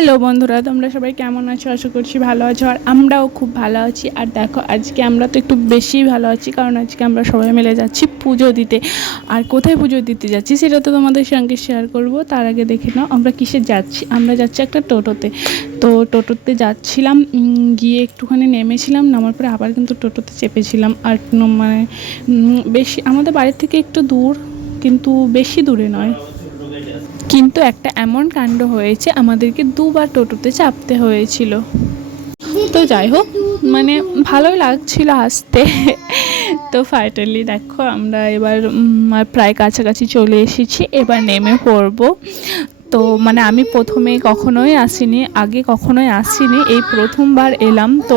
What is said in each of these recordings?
Hello বন্ধুরা, তোমরা সবাই কেমন আছো? আশা করছি ভালো আছো। আর আমরাও খুব ভালো আছি। আর দেখো, আজকে আমরা তো একটু বেশি ভালো আছি, কারণ আজকে আমরা সবাই মিলে যাচ্ছি পুজো দিতে। আর কোথায় পুজো দিতে যাচ্ছি সেটা তো তোমাদের সঙ্গে শেয়ার করব। তার আগে দেখে নাও আমরা কিসে যাচ্ছি। আমরা যাচ্ছি একটা টোটোতে। তো টোটোতে যাচ্ছিলাম, গিয়ে একটুখানি নেমেছিলাম, নামার পরে আবার কিন্তু টোটোতে চেপেছিলাম। আর মানে বেশি আমাদের বাড়ির থেকে একটু দূর, কিন্তু বেশি দূরে নয়। কিন্তু একটা এমন কাণ্ড হয়েছে, আমাদেরকে দুবার টোটোতে চাপতে হয়েছিল। তো যাই হোক, মানে ভালোই লাগছিল আসতে। তো ফাইনালি দেখো, আমরা এবার প্রায় কাছাকাছি চলে এসেছি। এবার নেমে পড়বো। তো মানে আমি প্রথমে কখনোই আসিনি, আগে কখনোই আসিনি, এই প্রথমবার এলাম। তো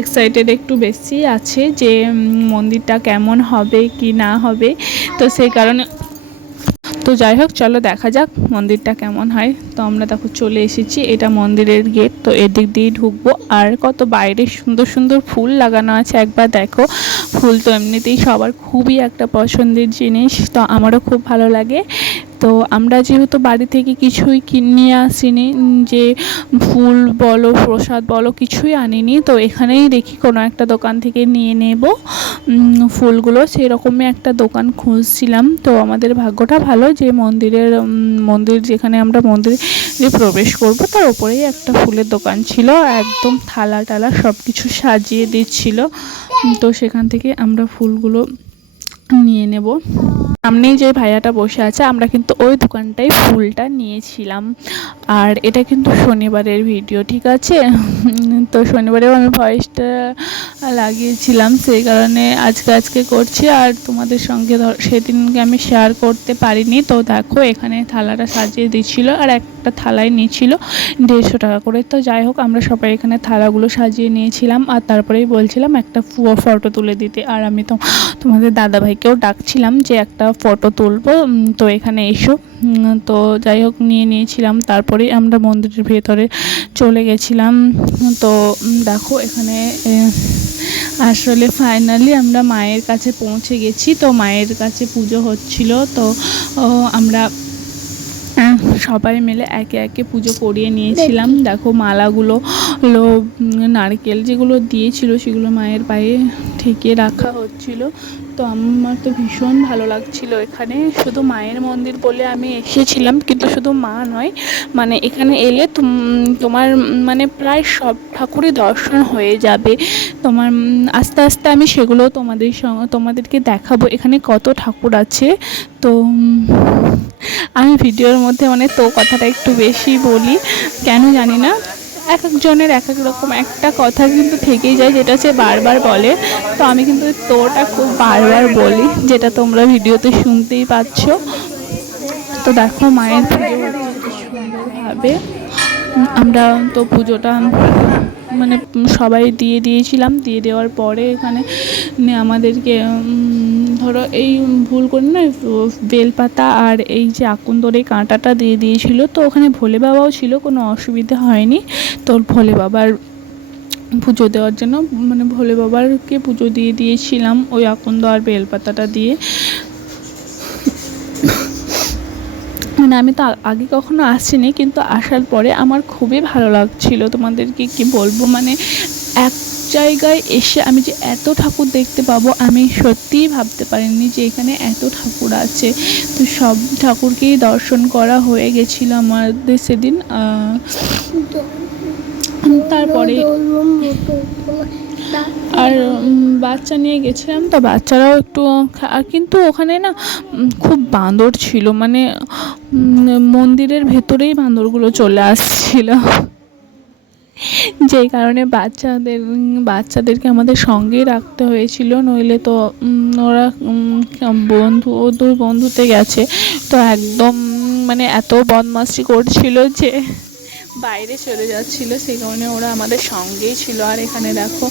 এক্সাইটেড একটু বেশি আছে যে মন্দিরটা কেমন হবে কি না হবে। তো সেই কারণে তো যাই হোক, চলো দেখা যাক মন্দিরটা কেমন হয়। তো আমরা দেখো চলে এসেছি, এটা মন্দিরের গেট। তো এদিক দিয়ে ঢুকবো। আর কত বাইরে সুন্দর সুন্দর ফুল লাগানো আছে, একবার দেখো। ফুল তো এমনিতেই সবার খুবই একটা পছন্দের জিনিস, তো আমারও খুব ভালো লাগে। তো আমরা যেহেতু বাড়ি থেকে কিছুই নিয়ে আসিনি, যে ফুল বলো প্রসাদ বলো কিছুই আনিনি, তো এখানেই দেখি কোনো একটা দোকান থেকে নিয়ে নেব ফুলগুলো। সেরকমই একটা দোকান খুঁজছিলাম। তো আমাদের ভাগ্যটা ভালো যে মন্দির যেখানে আমরা মন্দিরে প্রবেশ করব তার উপরেই একটা ফুলের দোকান ছিল। একদম থালা টালা সব কিছু সাজিয়ে দিচ্ছিল। তো সেখান থেকে আমরা ফুলগুলো নিয়ে নেব। সামনেই যে ভাইয়াটা বসে আছে, আমরা কিন্তু ওই দোকানটাই ফুলটা নিয়েছিলাম। আর এটা কিন্তু শনিবারের ভিডিও, ঠিক আছে? তো শনিবারেও আমি ভয়েসটা লাগিয়েছিলাম, সেই কারণে আজকে করছি। আর তোমাদের সঙ্গে সেদিনকে আমি শেয়ার করতে পারিনি। তো দেখো, এখানে থালাটা সাজিয়ে দিচ্ছিল, আর একটা থালায় নিয়েছিল 150 টাকা করে। তো যাই হোক, আমরা সবাই এখানে থালাগুলো সাজিয়ে নিয়েছিলাম। আর তারপরেই বলছিলাম একটা ফটো তুলে দিতে। আর আমি তো তোমাদের দাদাভাইকেও ডাকছিলাম যে একটা ফটো তুলবো, তো এখানে এসো। তো যাই হোক, নিয়েছিলাম। তারপরেই আমরা মন্দিরের ভেতরে চলে গেছিলাম। তো দেখো, এখানে আসলে ফাইনালি আমরা মায়ের কাছে পৌঁছে গেছি। তো মায়ের কাছে পুজো হচ্ছিল। তো আমরা সবাই মিলে একে একে পুজো করিয়ে নিয়েছিলাম। দেখো, মালাগুলো নারকেল যেগুলো দিয়েছিল সেগুলো মায়ের পায়ে ঠেকিয়ে রাখা হচ্ছিল। তো আমার তো ভীষণ ভালো লাগছিল। এখানে শুধু মায়ের মন্দির বলে আমি এসেছিলাম, কিন্তু শুধু মা নয়, মানে এখানে এলে তোমার মানে প্রায় সব ঠাকুরই দর্শন হয়ে যাবে তোমার। আস্তে আস্তে আমি সেগুলো তোমাদেরকে দেখাবো, এখানে কত ঠাকুর আছে। তো আমি ভিডিওর মধ্যে মানে তো কথাটা একটু বেশি বলি, কেন জানি না। এক একজনের এক এক রকম একটা কথা কিন্তু থেকেই যায়, যেটা হচ্ছে বারবার বলে। তো আমি কিন্তু তোটা খুব বারবার বলি, যেটা তোমরা ভিডিওতে শুনতেই পাচ্ছ। তো দেখো, মায়ের পুজো সুন্দরভাবে আমরা তো পুজোটা মানে সবাই দিয়েছিলাম। দিয়ে দেওয়ার পরে এখানে আমাদেরকে ধরো এই ভুল করে না বেলপাতা আর এই যে আকন্দর এই কাঁটাটা দিয়ে দিয়েছিল। তো ওখানে ভোলে বাবাও ছিল, কোনো অসুবিধা হয়নি। তো ভোলে বাবার পুজো দেওয়ার জন্য মানে ভোলে বাবারকে পুজো দিয়েছিলাম ওই আকন্দ আর বেলপাতাটা দিয়ে। মানে আমি তো আগে কখনো আসিনি, কিন্তু আসার পরে আমার খুবই ভালো লাগছিল। তোমাদেরকে কি বলবো, মানে এক জায়গায় এসে আমি যে এত ঠাকুর দেখতে পাবো আমি সত্যিই ভাবতে পারিনি যে এখানে এত ঠাকুর আছে। তো সব ঠাকুরকেই দর্শন করা হয়ে গেছিলো আমাদের সেদিন। তারপরে আর বাচ্চা নিয়ে গেছিলাম, তো বাচ্চারাও একটু আর কিন্তু ওখানে না খুব বাঁদর ছিল, মানে মন্দিরের ভেতরেই বাঁদরগুলো চলে আসছিল। যেই কারণে বাচ্চাদেরকে আমাদের সঙ্গেই রাখতে হয়েছিল, নইলে তো ওরা ওদের বন্ধুতে গেছে। তো একদম মানে এত বদমাশি করছিল যে বাইরে চলে যাচ্ছিল, সেই কারণে ওরা আমাদের সঙ্গেই ছিল। আর এখানে দেখো,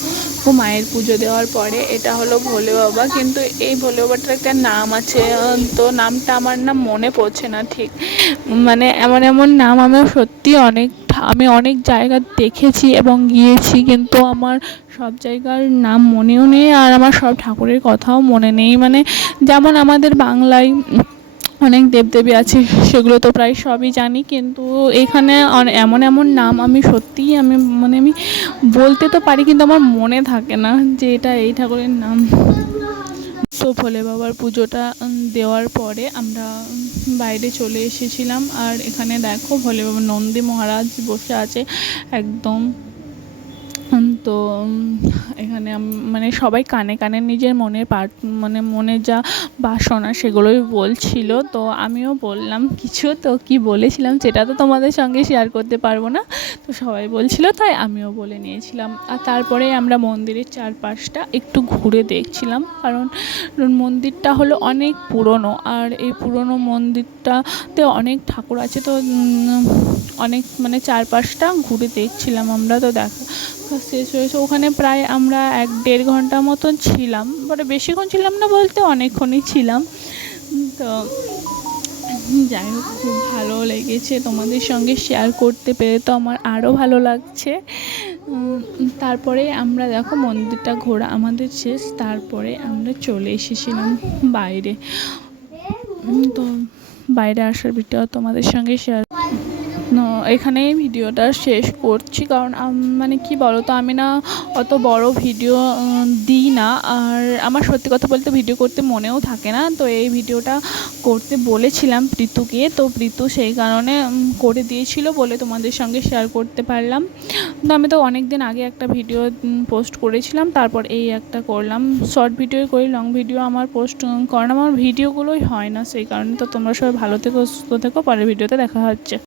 মায়ের পুজো দেওয়ার পরে এটা হলো ভোলে বাবা। কিন্তু এই ভোলে বাবাটার একটা নাম আছে, তো নামটা আমার মনে পড়ছে না ঠিক। মানে এমন নাম আমি অনেক জায়গা দেখেছি এবং গিয়েছি, কিন্তু আমার সব জায়গার নাম মনেও নেই, আর আমার সব ঠাকুরের কথাও মনে নেই। মানে যেমন আমাদের বাংলায় অনেক দেবদেবী আছে, সেগুলো তো প্রায় সবই জানি, কিন্তু এখানে এমন এমন নাম আমি সত্যিই আমি বলতে তো পারি কিন্তু আমার মনে থাকে না যে এটা এই ঠাকুরের নাম। তো ভোলে বাবার পুজোটা দেওয়ার পরে আমরা বাইরে চলে এসেছিলাম। আর এখানে দেখো ভোলে বাবা নন্দী মহারাজ বসে আছে একদম। তো এখানে মানে সবাই কানে কানে নিজের মনের মানে মনের যা বাসনা সেগুলোই বলছিল। তো আমিও বললাম কিছু, তো কি বলেছিলাম সেটা তো তোমাদের সঙ্গে শেয়ার করতে পারবো না, তো সবাই বলছিল তাই আমিও বলে নিয়েছিলাম। আর তারপরে আমরা মন্দিরের চারপাশটা একটু ঘুরে দেখছিলাম, কারণ মন্দিরটা হলো অনেক পুরনো, আর এই পুরনো মন্দিরটাতে অনেক ঠাকুর আছে। তো অনেক মানে চারপাশটা ঘুরে দেখছিলাম আমরা। তো দেখা শেষ হয়েছে ওখানে প্রায় আমরা 1-1.5 ঘন্টা মতন ছিলাম, মানে বেশিক্ষণ ছিলাম না বলতে অনেকক্ষণই ছিলাম। তো যাই হোক, খুব ভালো লেগেছে, তোমাদের সঙ্গে শেয়ার করতে পেরে তো আমার আরও ভালো লাগছে। তারপরে আমরা দেখো মন্দিরটা ঘোরা আমাদের শেষ, তারপরে আমরা চলে এসেছিলাম বাইরে। তো বাইরে আসার ভিডিও তোমাদের সঙ্গে শেয়ার এখানেই ভিডিওটা শেষ করছি, কারণ মানে কি বলো তো, আমি না অত বড় ভিডিও দিই না, আর আমার সত্যি কথা বলতে ভিডিও করতে মনেও থাকে না। তো এই ভিডিওটা করতে বলেছিলাম প্রীতুকে, তো প্রীতু সেই কারণে করে দিয়েছিল বলে তোমাদের সঙ্গে শেয়ার করতে পারলাম। তো আমি তো অনেক দিন আগে একটা ভিডিও পোস্ট করেছিলাম, তারপর এই একটা করলাম। শর্ট ভিডিও করি, লং ভিডিও আমার পোস্ট করানো আমার ভিডিওগুলোই হয় না, সেই কারণে। তো তোমরা সবাই ভালো থেকো, সুস্থ থেকো, পরের ভিডিওতে দেখা হচ্ছে।